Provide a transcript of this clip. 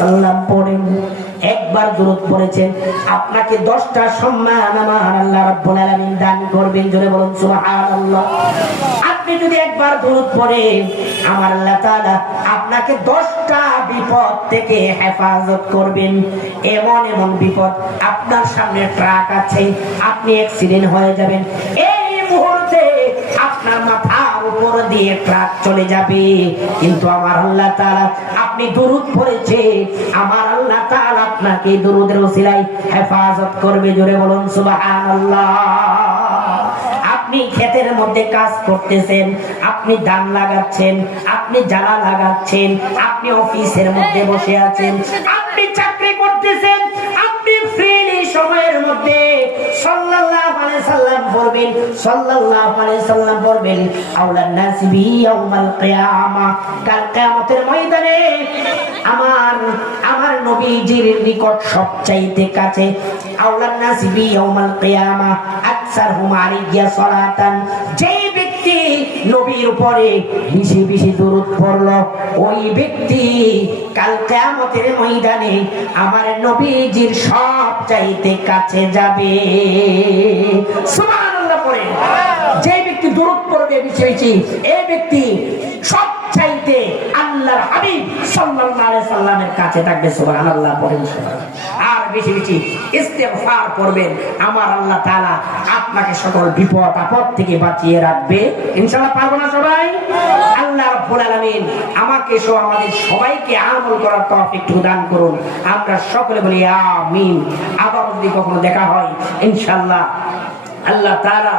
সাল্লাম পড়েন, একবার দুরূদ পড়েছেন, আপনাকে 10টা সম্মান আমার আল্লাহ রাব্বুল আলামিন দান করবেন। জোরে বলুন সুবহানাল্লাহ। আপনি যদি একবার দুরূদ পড়েন, আমার আল্লাহ তাআলা আপনাকে 10টা বিপদ থেকে হেফাজত করবেন। এমন এমন বিপদ, আপনার সামনে ট্রাক আছে, আপনি অ্যাক্সিডেন্ট হয়ে যাবেন, এই মুহূর্তে আপনার মাথার উপর দিয়ে ট্রাক চলে যাবে, কিন্তু আমার আল্লাহ তাআলা, আপনি দুরূদ পড়েছেন, আমার আল্লাহ তাআলা আপনাকে দুরূদের ওসিলায় হেফাজত করবে। জোরে বলুন সুবহানাল্লাহ। আপনি ক্ষেতের মধ্যে কাজ করতেছেন, আপনি ধান লাগাচ্ছেন, আপনি জ্বালা লাগাচ্ছেন, আপনি অফিসের মধ্যে বসে আছেন, আপনি চাকরি করতেছেন, আপনি ফ্রি সময়ের মধ্যে সাল্লাল্লাহু আলাইহি সাল্লাম পড়বেন, সাল্লাল্লাহু আলাইহি সাল্লাম পড়বেন, আউলান নাসি বি ইয়াউমাল কিয়ামাহ, কাল কিয়ামতের ময়দানে আমার নবীজির নিকট সবচাইতে কাছে, আউলান নাসি বি ইয়াউমাল কিয়ামাহ আকসারহুম আলাইয়া সালাতান, যেই ব্যক্তি নবীর উপরে বেশি বেশি দুরূদ পড়লো, ওই ব্যক্তি কাল কিয়ামতের ময়দানে আমার নবীজির সবচাইতে কাছে যাবে। সুবহানাল্লাহ পড়ে, যে ব্যক্তি দুরূদ পড়বে বেশি বেশি, এই ব্যক্তি সবচাইতে আল্লাহর হাবিব সাল্লাল্লাহু আলাইহি সাল্লামের কাছে থাকবে। সুবহানাল্লাহ পড়েন। আর বেশি বেশি ইস্তেগফার করবেন, আমার আল্লাহ তাআলা আপনাকে সকল বিপদ আপদ থেকে বাঁচিয়ে রাখবে ইনশাআল্লাহ। পারবো না সবাই? আল্লাহ রাব্বুল আলামিন আমাকে সহ আমাদের সবাইকে আমল করার তৌফিক দান করুন। আমরা সকলে বলি আমিন। আবার যদি কখনো দেখা হয় ইনশাআল্লাহ, আল্লাহ তাআলা